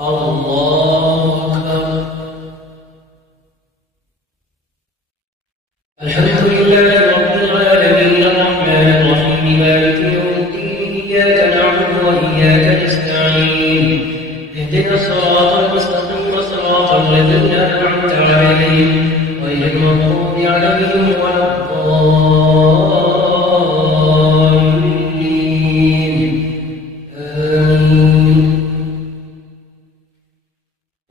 الله أكبر. الحمد لله رب العالمين الرحمن الرحيم مالك يوم الدين إياك نعبد وإياك نستعين اهدنا الصراط المستقيم صراط الذين أنعمت عليهم غير المغضوب عليهم ولا الضالين آمين.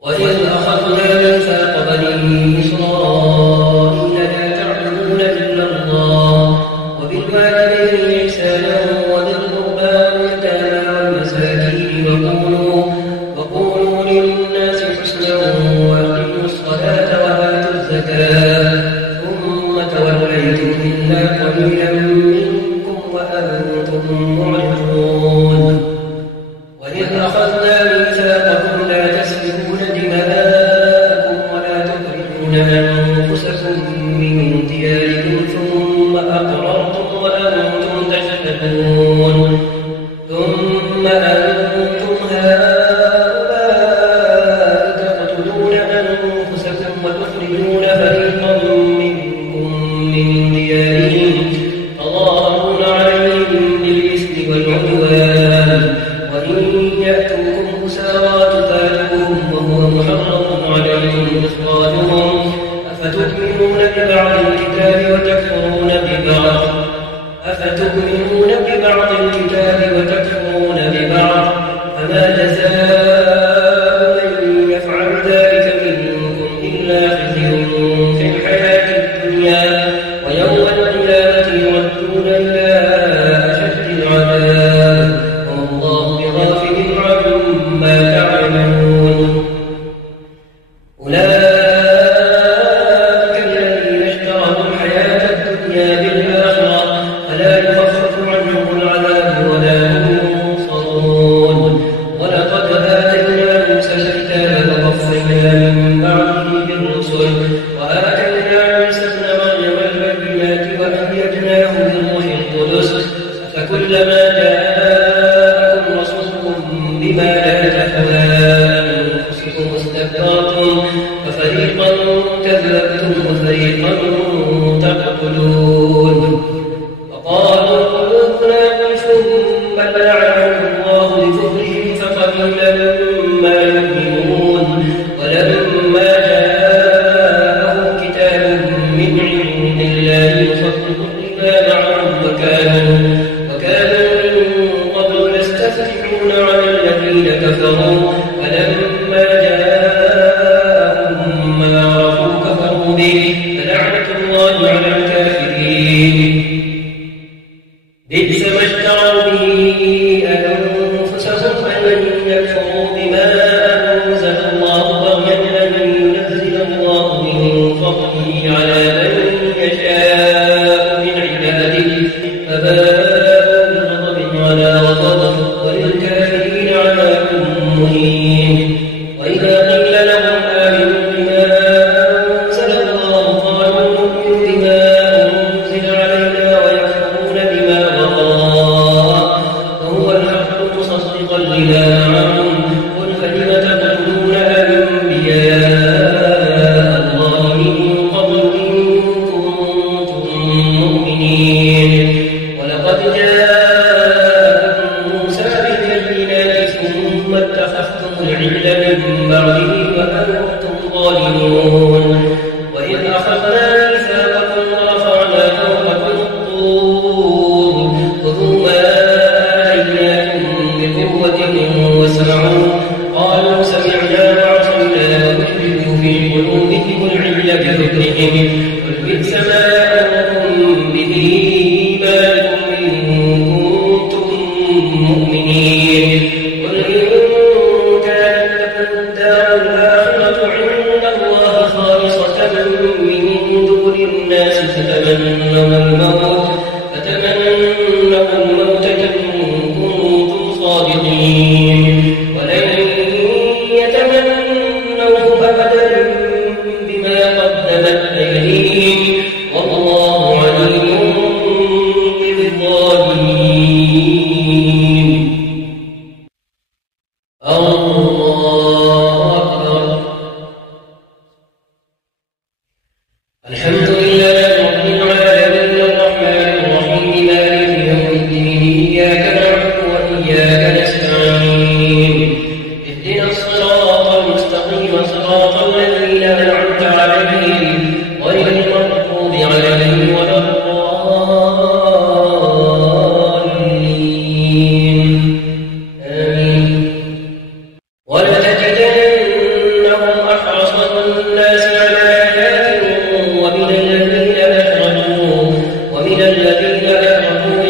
وإذ أخذنا ميثاق بني إسرائيل لا تعبدون إلا الله وبالوالدين إحسانا وذي القربى واليتامى والمساكين وقولوا للناس حسنا وأقيموا الصلاة وآتوا الزكاة ثم توليتم إلا قليلا منكم وأنتم معرضون. وإذ أخذنا ميثاقكم لا تسفكون دماءكم ولا تخرجون أنفسكم من دياركم ثم أقررتم وأنتم تشهدون. ثم أنتم هؤلاء تقتلون أنفسكم وتخرجون فريقا منكم من ديارهم تظاهرون عليهم بالإثم والعدوان وإن يأتوكم أسارى تفادوهم وهو محرم عليكم إخراجهم أفتؤمنون ببعض الكتاب وتكفرون ببعض فما جزاء من يفعل ذلك منكم إلا خزي في الحياة الدنيا ويوم القيامة يردون إلى أشد العذاب وما الله بغافل عما تعملون. أولئك الذين اشتروا الحياة الدنيا بالآخرة فلا يخفف عنهم العذاب ولا هم ينصرون. ولقد آتينا موسى الكتاب وقفينا من بعده بالرسل وآتينا عيسى ابن مريم البينات وأيدناه بروح القدس أفكلما جاءكم رسول بما لا تهوى أنفسكم استكبرتم ففريقا كذبتم وفريقا تقتلون. وقالوا قلوبنا غلف بل لعنهم الله بكفرهم فقليلا ما يؤمنون. ولما جاءهم كتاب من عند الله يصدق لما معهم وكانوا من قبل يستفتحون على الذين كفروا فلما جاءهم ما عرفوا كفروا به فلعنة الله على الكافرين. بئس ما اشتروا به أنفسهم أن يكفروا بما أنزل الله بغيا أن ينزل الله من فضله على من يشاء من عباده فباءوا بغضب على غضب وللكافرين عذاب مهين. وإذا قيل لهم آمنوا بما أنزل الله قالوا نؤمن بما أنزل علينا ويكفرون بما وراءه وهو الحق مصدقا لما معهم قل فلم تقتلون أنبياء الله من قبل إن كنتم مؤمنين. ولقد جاءكم موسى بالبينات ثم اتخذتم العجل من بعده وأنتم ظالمون. وإذ أخذنا ميثاقكم ورفعنا فوقكم الطور خذوا ما آتيناكم بقوة واسمعوا قالوا سمعنا وعصينا وأشركوا في قلوبهم العجل بكفرهم قل بئس ما يأمركم به إيمانكم إن كنتم مؤمنين. قل إن كانت لكم الدار الآخرة عند الله خالصة من دون الناس فتمنوا الموت إن كنتم صادقين ولن الله أكبر. الحمد لله رب العالمين الرحمن الرحيم مالك يوم الدين إياك نعبد وإياك نستعين اهدنا الصراط المستقيم صراط الذين أنعمت عليهم غير المغضوب عليهم ولا الضالين آمين. ولتجدنهم أحرص الناس على حياة ومن الذين أشركوا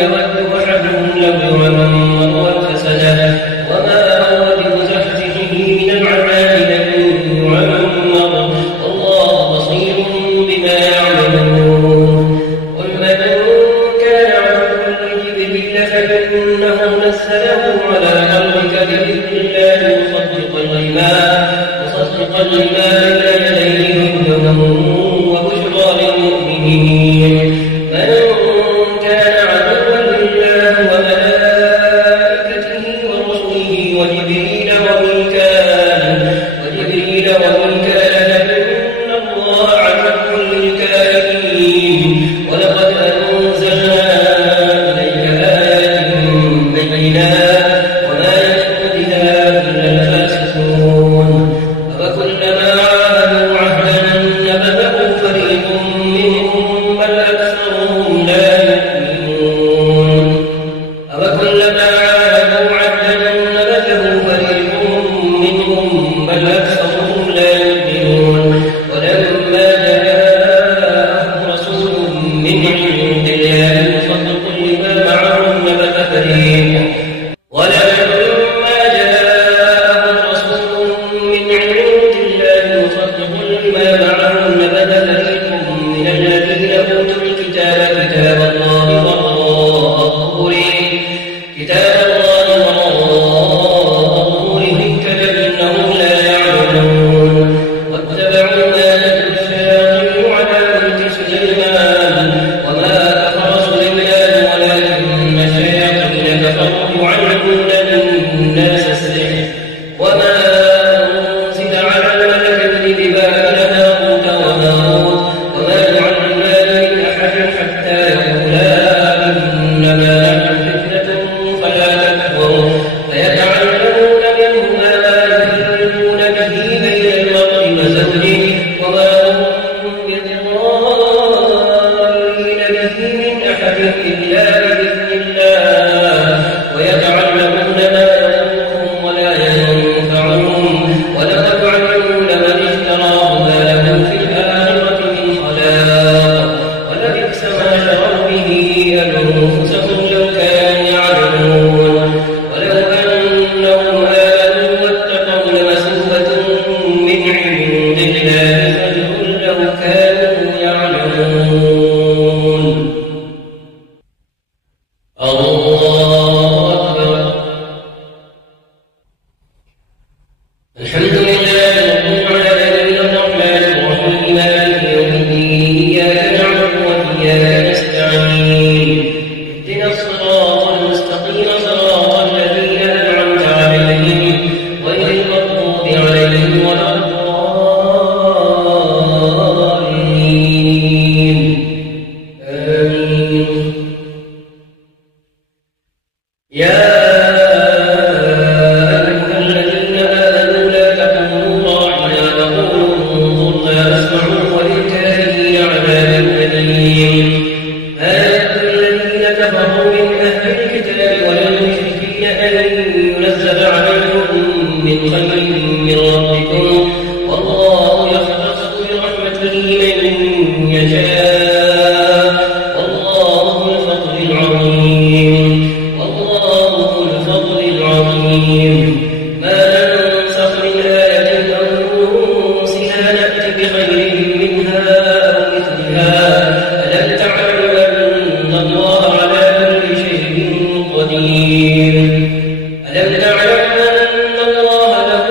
يود أحدهم لو يعمر ألف سنة وما هو بمزحزحه من العذاب أن يعمر والله بصير بما يعملون. قل من كان عدوا لجبريل فإنه نزله على قلبك بإذن الله مصدقا لما بين يديه هدى وبشرى للمؤمنين. من كان عدوا لله وملائكته ورسله وجبريل وميكال فإن الله عدو للكافرين. ولقد أنزلنا إليك آيات بينات وما يكفر بها إلا الفاسقون. أفكلما عاهدوا عهدا نبذه فريق منهم بل أكثرهم لا يؤمنون. أفكلما عاهدوا عهدا نبذه فريق منهم بل أكثرهم لا يؤمنون. ولما جاءهم رسول من عند الله مصدق لما معهم نبذ فريق من الذين أوتوا الكتاب كتاب الله وراء ظهورهم كأنهم لا يعلمون. واتبعوا ما تتلو الشياطين على ملك سليمان وما كفر سليمان ولكن الشياطين كفروا يعلمون الناس السحر وما أنزل على الملكين ببابل هاروت وماروت وما يعلمان من أحد حتى يقولا إنما نحن فتنة فلا تكفر فيتعلمون منهما ما يفرقون به بين المرء وزوجه وما هم بضارين به من أحد إلا بإذن الله ويتعلمون ما يضرهم ولا ينفعهم ولقد علموا لمن اشتراه ما له في الآخرة من خلاق ولبئس ما شروا به أنفسهم لو كانوا يعلمون. ولو أنهم آمنوا واتقوا لمثوبة من عند الله خير لو كانوا يعلمون. الله أكبر. الحمد لله رب العالمين الرحمن الرحيم مالك يوم الدين إياك نعبد وإياك نستعين اهدنا الصراط المستقيم صراط الذين أنعمت عليهم غير المغضوب عليهم ولا الضالين آمين. يا أيها الذين آمنوا لا تقولوا راعنا وقولوا انظرنا واسمعوا وللكافرين عذاب أليم. ما يكن الذين كفروا من أهل الكتاب ولا المشركين أن ينزل عليكم من خير من ربكم والله يختص برحمته من يشاء والله ذو الفضل العظيم. ما ننسخ من آية أو ننسها نأت بخير منها أو مثلها. ألم تعلم أن الله على كل شيء قدير. ألم تعلم أن الله له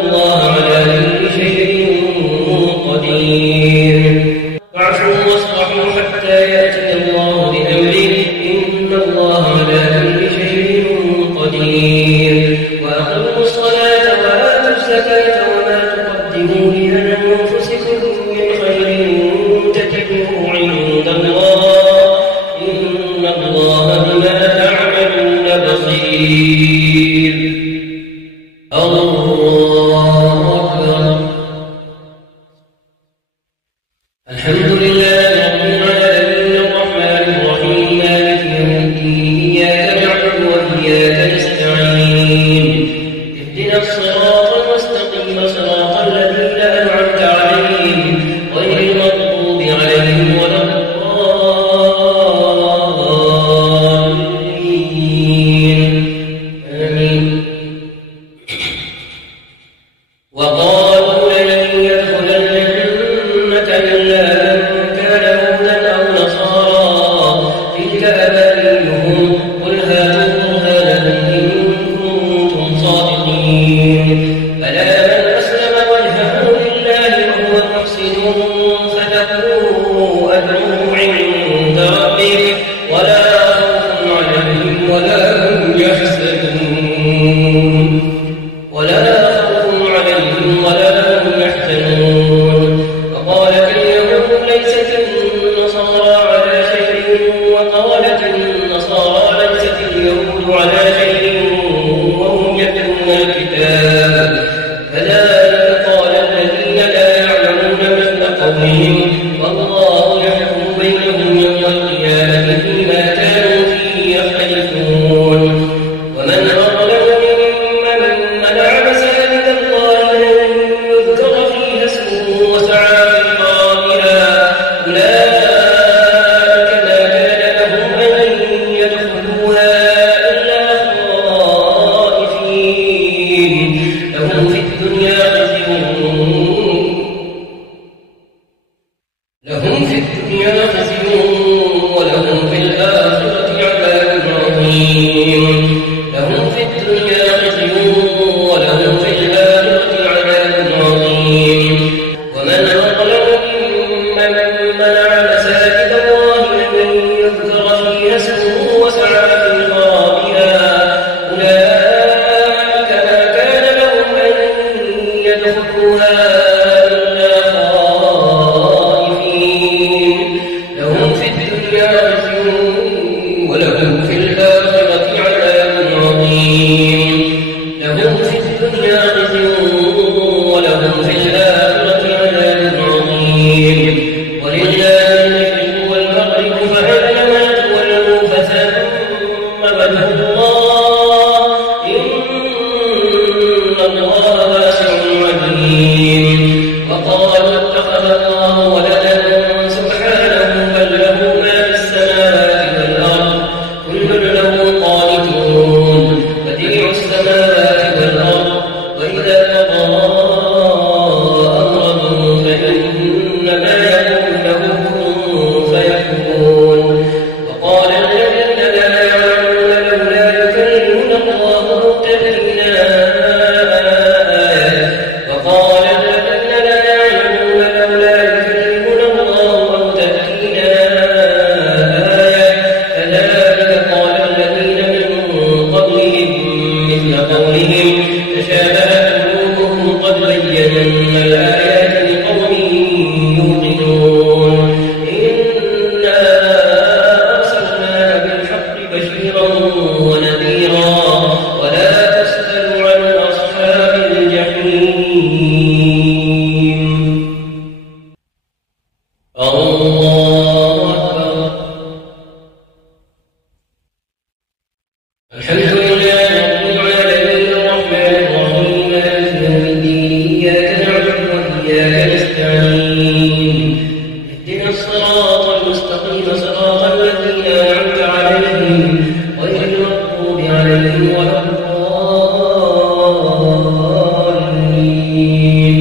الله على كل شيء قدير واعفوا واصفحوا حتى يأتي الله بأمره إن الله على كل شيء قدير وأقيموا الصلاة وآتوا الزكاة وما تقدموا لأنفسكم من خير تجدوه عند الله إن الله بما تعملون بصير الله أكبر الحمد لله رب العالمين الرحمن الرحيم مالك يوم الدين إياك نعبد وإياك نستعين اهدنا الصراط المستقيم صراط الذين أنعمت عليهم غير المغضوب عليهم ولا الضالين آمين وقالوا لن يدخل الجنة إلا من كان هودا أو نصارى تلك أمانيهم قل هاتوا برهانكم إن كنتم صادقين بلى من أسلم وجهه لله وهو محسن فله أجره عند ربه ولا خوف عليهم ولا هم يحزنون وقالت اليهود ليست النصارى على شيء وقالت النصارى ليست اليهود على شيء وهم يتلون الكتاب كذلك قال الذين لا يعلمون مثل قولهم والله يحكم بينهم يوم القيامة فيما كانوا فيه يختلفون ومن أظلم ممن منع مساجد الله أن يذكر فيها اسمه وسعى في خرابها أولئك ما كان لهم أن يدخلوها إلا خائفين لهم في الدنيا خزي ولهم في الآخرة عذاب عظيم لهم في الدنيا خزي ولهم في الآخرة عذاب عظيم ومن أظلم ممن منع مساجد الله أن يذكر فيها اسمه وسعى في خرابها أولئك ما كان لهم أن يدخلوها إلا خائفين لهم في الدنيا خزي ولهم في الآخرة عذاب عظيم لهم في الدنيا خزي ولهم في الآخرة عذاب عظيم ولله المشرق والمغرب فأينما تولوا فثم وجه الله إن الله واسع عليم وقالوا اتخذ الله ولدا سبحانه بل له ما في السماوات والأرض كل له قانتون بديع السماوات والأرض وإذا قضى أمرا فإنما يقول له كن فيكون وقال الذين لا يعلمون لولا يكلمنا الله متخذنا آية وقال الذين لا يعلمون لولا يكلمنا الله متخذنا آية كذلك قال الذين من قبلهم مثل قولهم تشابهت قلوبهم قد بينا الآيات لقوم يوقنون إنا أرسلناك بالحق بشيرا ونذيرا ولا تسأل عن أصحاب الجحيم الله أكبر الحمد لله رب العالمين الرحمن الرحيم مالك يوم الدين إياك نعبد وإياك نستعين اهدنا الصراط المستقيم صراط الذين أنعمت عليهم غير المغضوب عليهم ولا الضالين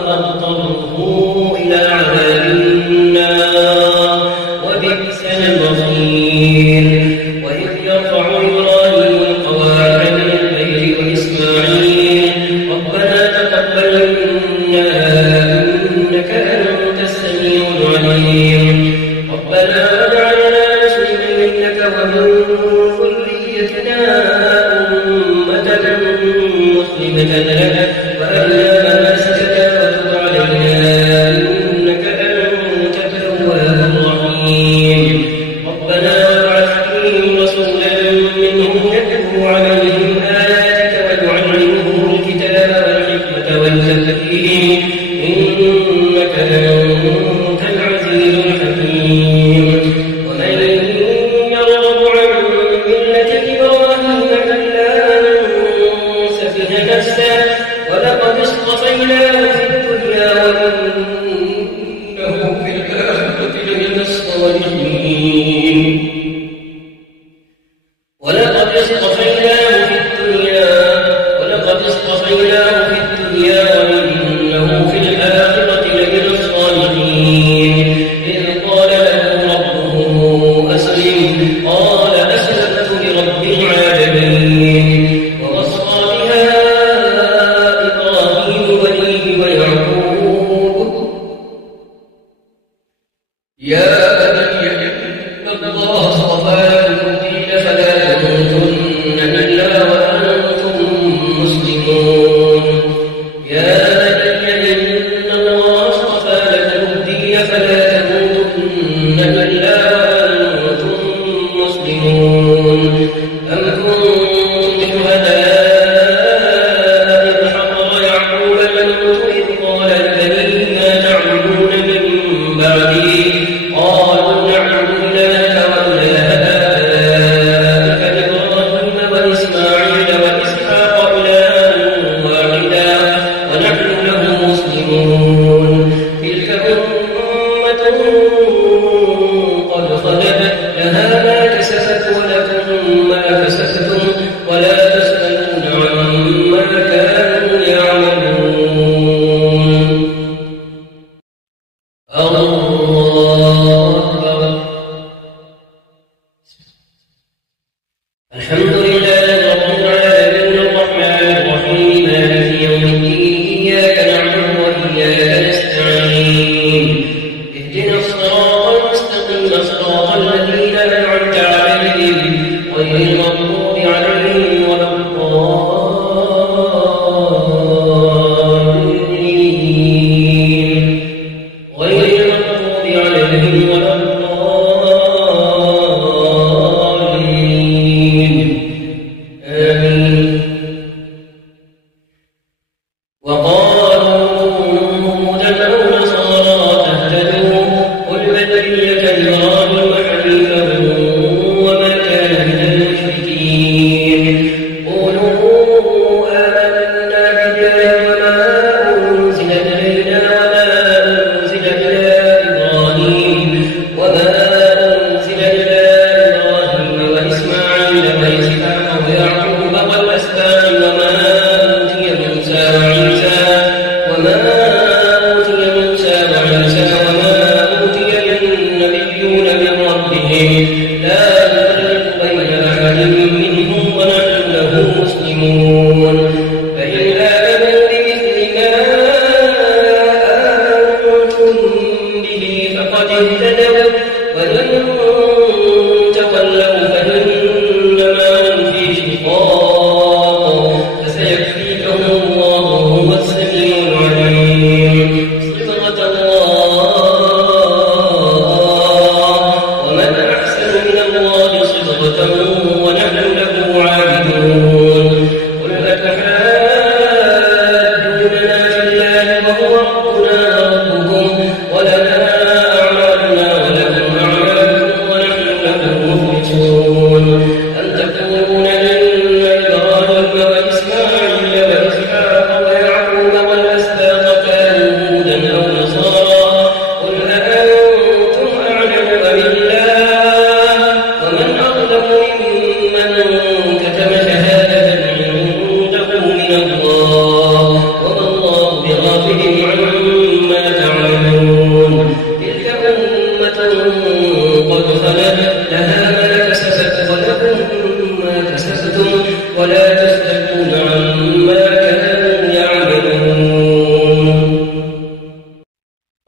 فأضطروه إلى عذاب النار وبئس المصير. وإذ يرفع إبراهيم القواعد من البيت وإسماعيل ربنا تقبل منا إنك أنت السميع العليم ربنا واجعلنا مسلمين لك ومن ذريتنا أمة مسلمة لك وأرنا مناسكنا وتب علينا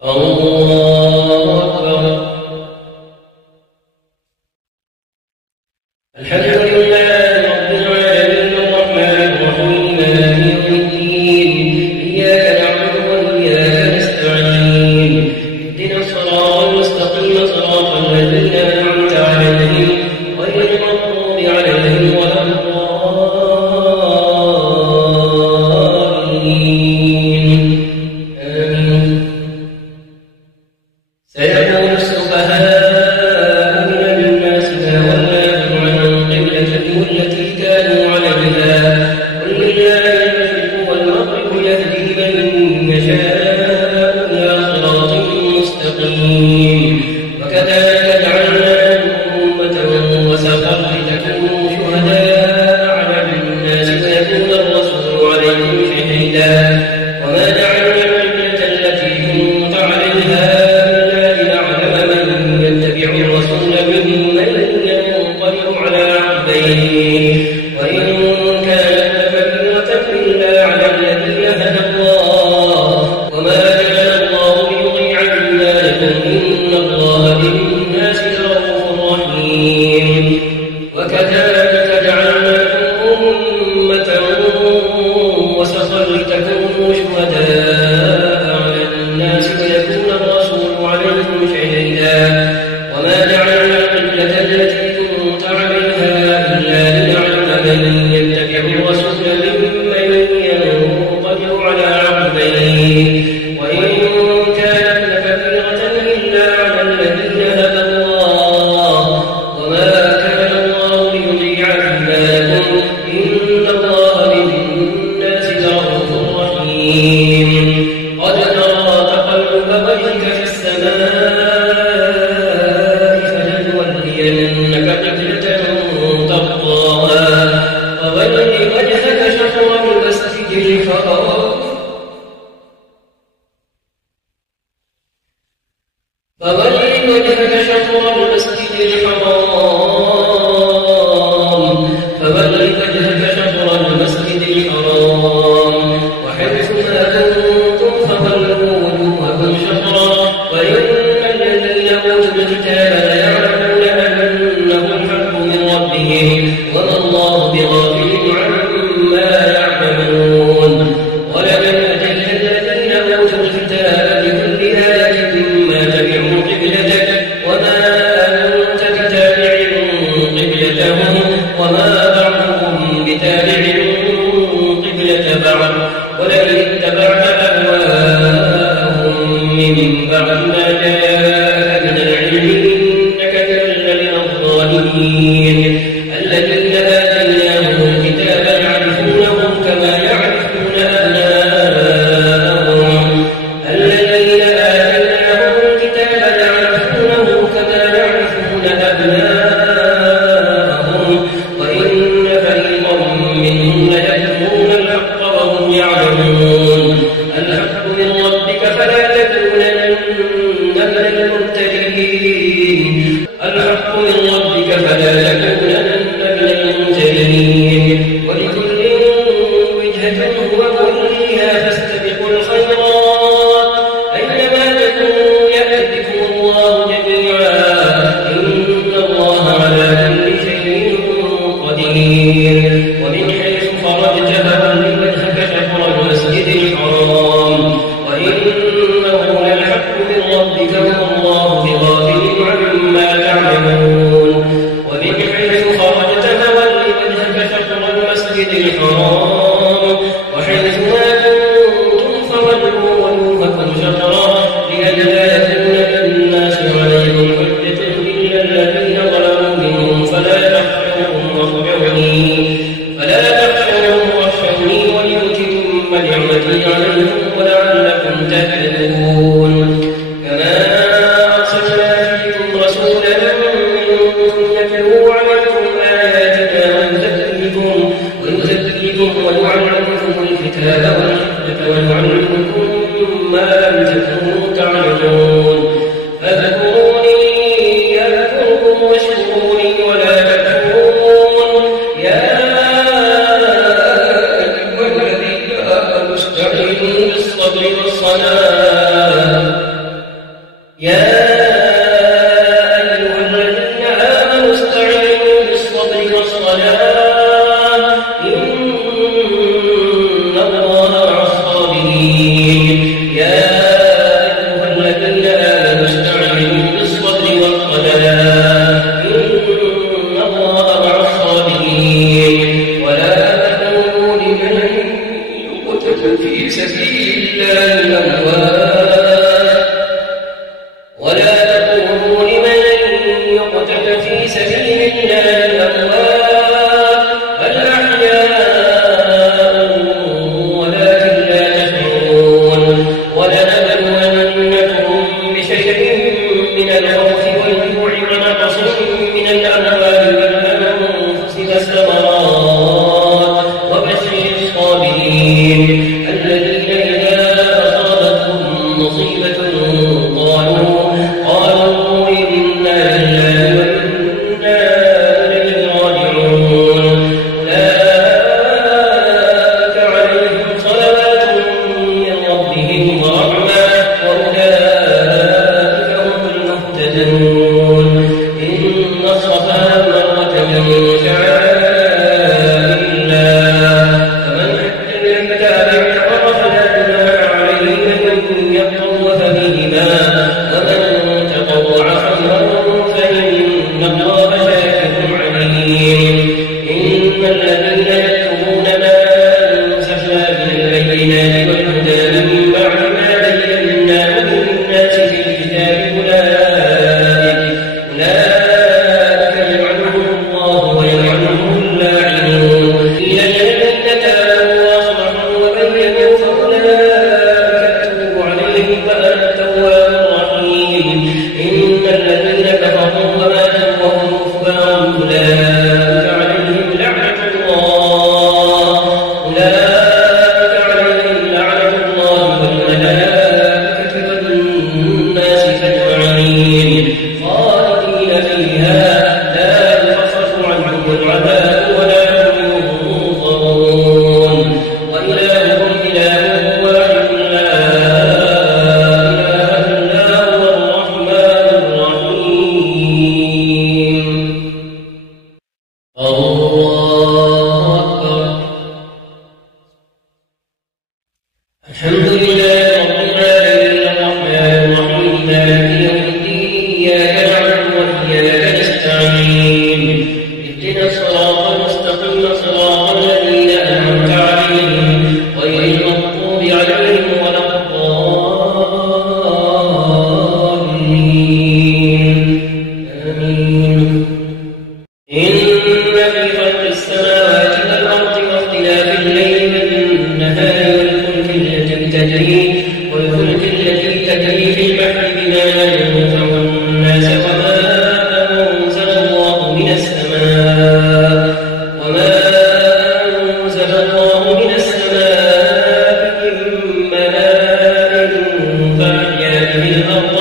الله أكبر. الحمد لله رب العالمين الرحمن الرحيم مالك يوم الدين إياك نعبد وإياك نستعين اهدنا الصراط المستقيم صراط الذين أنعمت عليهم غير المغضوب عليهم ولا سيقول السفهاء من الناس ما ولاهم عن قبلتهم التي كانوا عليها قل لله المشرق والمغرب يهدي من يشاء إلى صراط مستقيم وكذلك جعلناكم أمة وسطا لتكونوا شهداء على الناس ويكون الرسول عليكم شهيدا وما جعلنا القبلة التي كنت عليها الرسول ممن ينقلب على عقبيه وإن كانت لكبيرة إلا على الذين هدى الله وما كان الله ليضيع إيمانكم إن الله بالناس لرؤوف رحيم وكذلك جعلناكم أمة وسطا لتكونوا شهداء على الناس ويكون الرسول عليكم شهيدا وما جعلنا القبلة التي كنت عليها إلا لنعلم من يتبع الرسول ممن ينقلب على عقبيه وإن كانت لكبيرة إلا على الذين هدى الله وما كان الله ليضيع إيمانكم إن الله بالناس لرؤوف رحيم قد نرى تقلب وجهك في السماء إنك قبلة ترضاها فول وجهك شطر المسجد الحرام وحيث ما كنتم فولوا وجوهكم شطرا وإن الذين أوتوا الكتاب ليعلمون أنه الحق من ربهم وما الله بغافل عما يعملون ولقد أتينا الذين أوتوا الكتاب بكل آية ما تبعوا قبلتك وما أنت بتابع قبلتهم وما بعضهم بتابع قبلة بعض ولئن اتبعت أهواءهم من بعد ما جاءك من العلم إنك إذا لمن الظالمين الذين آتيناهم الكتاب يعرفونه كما يعرفون أبناءهم الذين آتيناهم الكتاب يعرفونه كما يعرفون أبناءهم وإن فريقا منهم ليكتمون الحق وهم يعلمون الحق من ربك فلا تكونن من الممتدين الحق من ربك فلا تكونن من الممتدين ولكل وجهة هو موليها فاستبقوا الخيرات أينما تكونوا يأت بكم الله جميعا إن الله على كل شيء قدير ومن حيث خرجت فول وجهك شطر المسجد الحرام وإنه للحق من ربك والله بغافل عما تعملون ومن حيث خرجت فول وجهك شطر المسجد الحرام وحيث ما كنتم فولوا وجوهكم شطرا لئلا يكون للناس عليكم حجة إلا الذين ظلموا منهم فلا تخشوهم واخشوني ولأتم نعمتي عليكم ولعلكم تهتدون كما أرسلنا فيكم رسولا منكم يتلو عليكم آياتنا ويزكيكم ويعلمكم الكتاب والحكمة ويعلمكم ما لم تكونوا تعلمون فاذكروني أذكركم واشكروني ولا تكفرون يا أيها الذين آمنوا استعينوا بالصبر والصلاة يا أيها الذين آمنوا استعينوا بالصبر والصلاة إن الله مع الصابرين. يا أيها الذين آمنوا استعينوا بالصبر والصلاة إن الله مع الصابرين. ولا تكونوا لمن يقتل في سبيل الله أموات ولا تكونوا لمن يقتل في سبيل الله أموات بل أحياء ولكن لا تشعرون. ولنبلونكم بشيء من الخوف والجوع ونقص من الأموال والأنفس والثمرات وبشر الصابرين الذين إذا أصابتهم مصيبة قالوا إنا لله وإنا إليه راجعون. أولئك عليهم صلوات من ربهم ورحمة وأولئك هم المهتدون. إن الصفا والمروة من شعائر الله فمن حج البيت أو اعتمر فلا جناح عليه أن يطوف بهما ومن تطوع خيرا فإن الله شاكر عليم. إن الذين يكتمون ما أنزلنا بالبينات والهدى من بعد ما بيناه للناس في الكتاب أولئك يلعنهم الله ويلعنهم اللاعنون. إلا الذين تابوا وأصلحوا وبينوا فأولئك أتوب عليهم وأنا التواب الرحيم. إن الذين كفروا وماتوا وهم كفار أولئك عليهم لعنة الله والملائكة والناس أجمعين خالدين فيها لا يخفف عنهم العذاب ولا هم ينظرون. وإلهكم إله واحد لا إله إلا هو الرحمن الرحيم. الله أكبر. الحمد لله رب العالمين الرحمن الرحيم مالك يوم الدين إياك نعبد وإياك نستعين اهدنا الصراط المستقيم صراط الذين أنعمت عليهم غير المغضوب عليهم ولا الضالين آمين. إن في خلق السماوات والأرض واختلاف الليل والنهار والفلك التي تجري في البحر بما ينفع الناس وما أنزل الله من السماء من ماء فأحيا به الأرض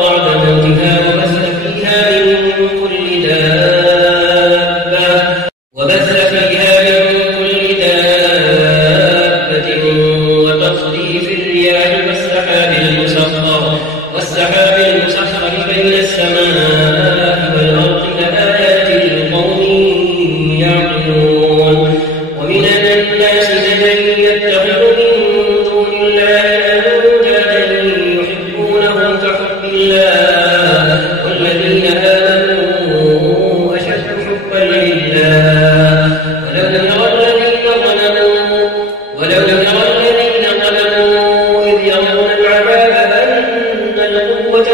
بعد موتها وبث فيها من كل دابة وتصريف الرياح والسحاب المسخر بين السماء والأرض لآيات لقوم يعقلون. ومن الناس من يتخذ من دون الله أندادا يحبونهم كحب الله والذين آمنوا أشد حبا لله. ولو يرى الذين ظلموا إذ يرون العذاب أن القوة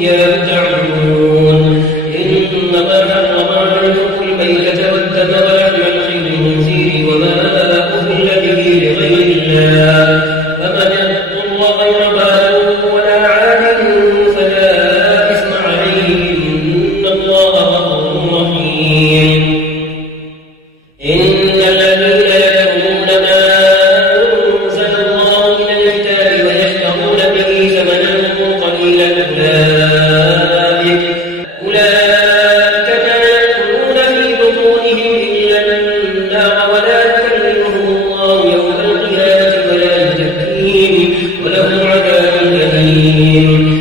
إياه تعبدون إنما حرم عليكم الميتة والدم ولحم الخنزير وما أهل به لغير الله فمن اضطر غير باغ ولا عاد فلا إثم عليه إن الله غفور رحيم إن الذين يكتمون ما أنزل الله من الكتاب ويشترون به ثمنا قليلا أولئك كان يأكلون في بطونهم إلا النار ولا يكلمهم الله يوم القيامة ولا يزكيهم ولهم عذاب أليم